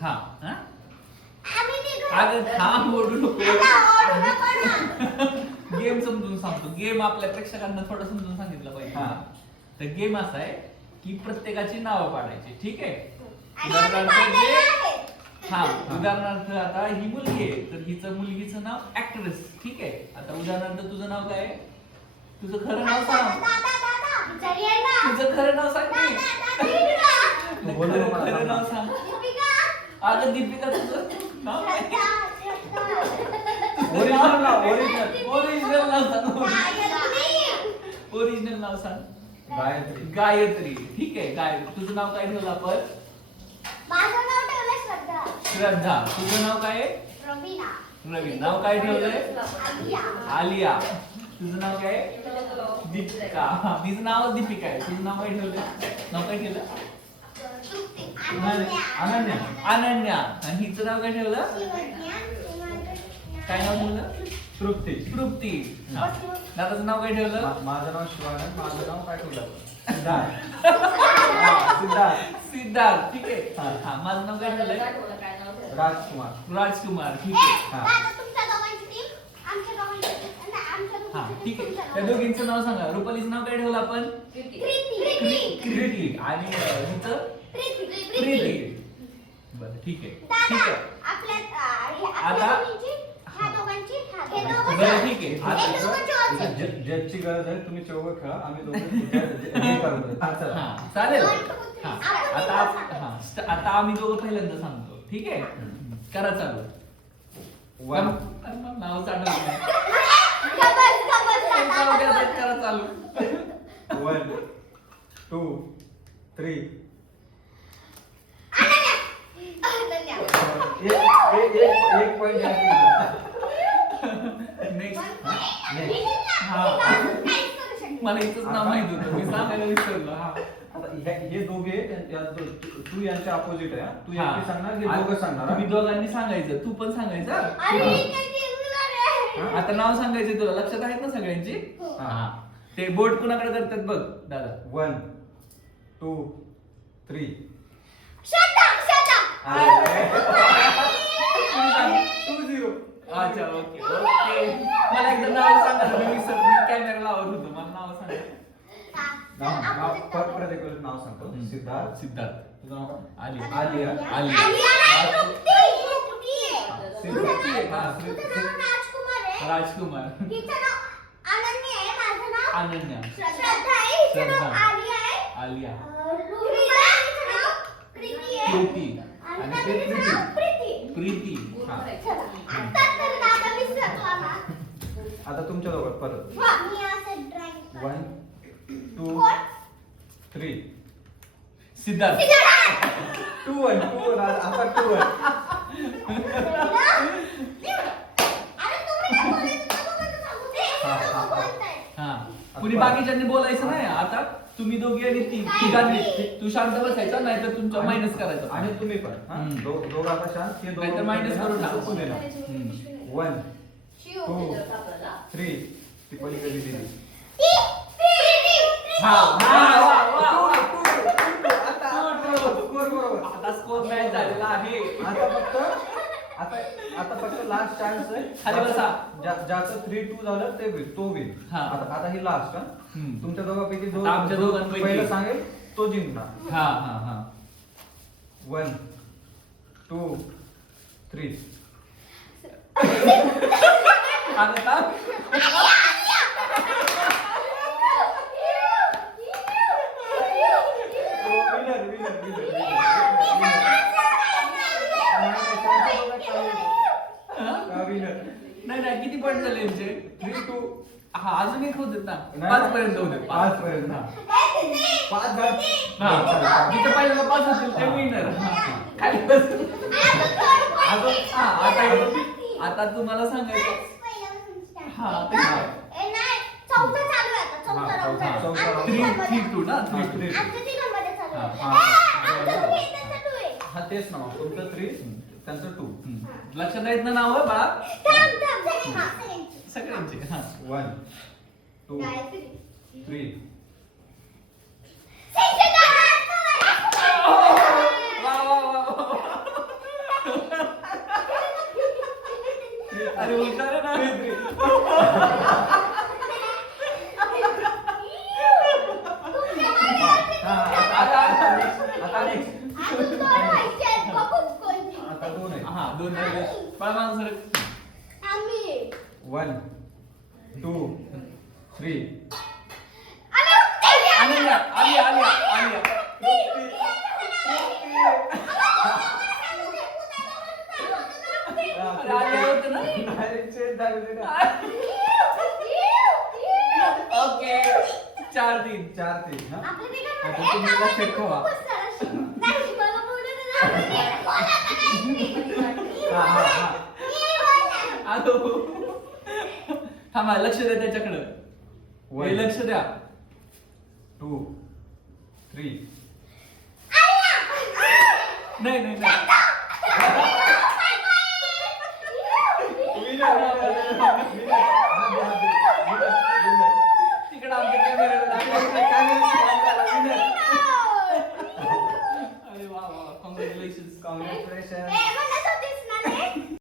हा हा? अगं थांब ओढू नको. गेम समजून सांगतो गेम आपल्या प्रेक्षकांना थोडं समजून सांगितलं पाहिजे हा. तर गेम असा आहे की प्रत्येकाची नावं पाडायची ठीक आहे आणि आम्ही उदाहरणार्थ पाहिलेलं जे- आहे. हा उदाहरणार्थ आता ही मुलगी आहे तर हिचं मुलगीचं नाव ऍक्ट्रेस ठीक आहे आता उदाहरणार्थ तुझं नाव काय आहे? तुझं खरं नाव सांग दादा, दादा. विचारी आहे ना. तुझं खरं नाव सांग की. खरं नाव सांग. अगं दीपिका तुझं? नाव काय? ओरिजिनल नाव ओरिजिनल ओरिजिनल नाव सांग गायत्री. ओरिजिनल नाव सांग. गायत्री. गायत्री. ठीक आहे गायत्री तुझं नाव काय ठेवलं आपण? माझं नाव ठेवलं श्रद्धा. श्रद्धा. तुझं नाव काय आहे? रवीना. रवी नाव काय ठेवलंय? आलिया. आलिया. तुझं नाव काय आहे? दीपिका. हा, तिचं नाव दीपिका आहे. तुझं नाव काय ठेवलंय? नाव काय ठेवलं. अनन्या. अनन्या. आणि हिचं नाव काय ठेवलं. काय नाव ठेवलं? तृप्ती. तृप्ती. दादाचं नाव काय ठेवलं? माझं नाव शिवानंद माझं नाव काय ठेवलं? सिद्धार्थ. हा, सिद्धार्थ. सिद्धार्थ. ठीक आहे. हा. माझं नाव काय ठेवलंय? राजकुमार. राजकुमार. ठीक आहे. हा. हा ठीक आहे. त्या दोघांची नाव सांगा. रुपालीचं नाव काय ठेवलं आपण? team. प्रीती. प्रीती. प्रीती आणि हिचं? प्रीती. प्रीती बरं ठीक आहे ठीक आहे हे- आता- हे बरं. ठीक आहे हे आता दोघं खेळायचे. इथं जे- ज्याची गरज आहे तुम्ही चौघ खेळा आम्ही दोघं हे. हा, चला. हा चालेल. हा आता. हा आता आम्ही दोघं पहिल्यांदा सांगतो ठीक आहे करा चालू वन अरे मग नाव चालू. करा चालू one two three Ananya. Ananya. एक एक एक एक पॉईंट नेक्स्ट अनन्या. हा. मी काहीच- काहीच करू शकत नाही. मला इथंच नाव माहीत होतं. मी सांगायला विसरलो. हा. आता हे हे दोघे या- या दो- तू- तू यांच्या अपोजिट आहे हा. तू हा. सांगणार हे दोघं सांगणार हा? तुम्ही दोघांनी सांगायचं. तू पण सांगायचं. अरे, मी. हा? आता नाव सांगायचं तुला. लक्षात आहेत ना सगळ्यांची? हो. हा. ते बोर्ड कुणाकडे करतात बघ दादा. वन टू थ्री झिरो अच्छा ओके ओके. मला एकदा नाव सांगा मी विसर मी कॅमेरा लावत होतो. मला नाव सांगा. नाव पर- परत एक वेळेस नाव सांगतो. सिद्धार्थ. सिद्धार्थ. तुझं नाव? आली आलिया. आलिया. आलिया. नाही, तृप्ती. तृप्ती आहे. सिद्धार्थ. तुझं नाव- हा, तुझं नाव राजकुमार आहे. राजकुमार हिचं नाव अनन्या आहे, माझं नाव अनन्या श्रद्धा आहे, हिचं नाव श्रद्धा. आलिया आहे. आलिया अं, रुबिया आहे, हिचं नाव प्रीती आहे. प्रीती आणि आणि दादाचं प्रीती. नाव प्रीती. प्रीती हा. चला, आता तर दादा विसरतो आम्हा. आता तुमच्या दोघात परत वा, मी असं drawing one two? Three Siddharth. Two one two one आता टू वन हा, हा, हा. हा कुणी बाकीच्यांनी बोलायचं नाही आता तुम्ही दोघी आणि ती तिघांनी तू शांत बसायचा नाही तर तुमचा मायनस करायचा आणि तुम्ही पण हा? हम्म. दो- दोघं आता शांत हे नाहीतर minus करून टाक. टाक वन. टू थ्री ती पलीकडे दिली. हा हा वा, वा, वा. आता स्कोर बरोबर आता स्कोर मॅच झालेला आहे आता फक्त आता आता फक्त लास्ट चान्स आहे खाली बसा. ज्या- ज्याचं थ्री टू झालं ते win, तो विन हा. आता आता ही लास्ट हम्म. तुमच्या दोघांपैकी जो आमच्या दोघांपैकी. पहिलं सांगेल तो जिंकणार हा हा हा वन टू थ्री आता विनर विनर विनर नाही नाही किती पॉईंट झाले यांचे. थ्री टू हा अजून एक होते ना. पाच पर्यंत होते पाच. पर्यंत. हा. पाच झाले. हा जिथे पहिल्यांदा पाच होतील ते विनर खाली बस. अजून हा आता आता तुम्हाला सांगायचं. हा, ते आता. हा, चौथा- थ्री. थ्री टू ना? थ्री हा, टू. हा, हा. तेच नाव तुमचं थ्री त्यांचं टू लक्षात आहेत ना नाव बाळा. हा. सगळ्यांचे हा one two. Three one two three okay चार तीन चार तीन हाँ। तो तुम मेरा चेक हुआ थांबा लक्ष द्या त्याच्याकडं. वय लक्ष द्या. टू थ्री नाही नाही नाही.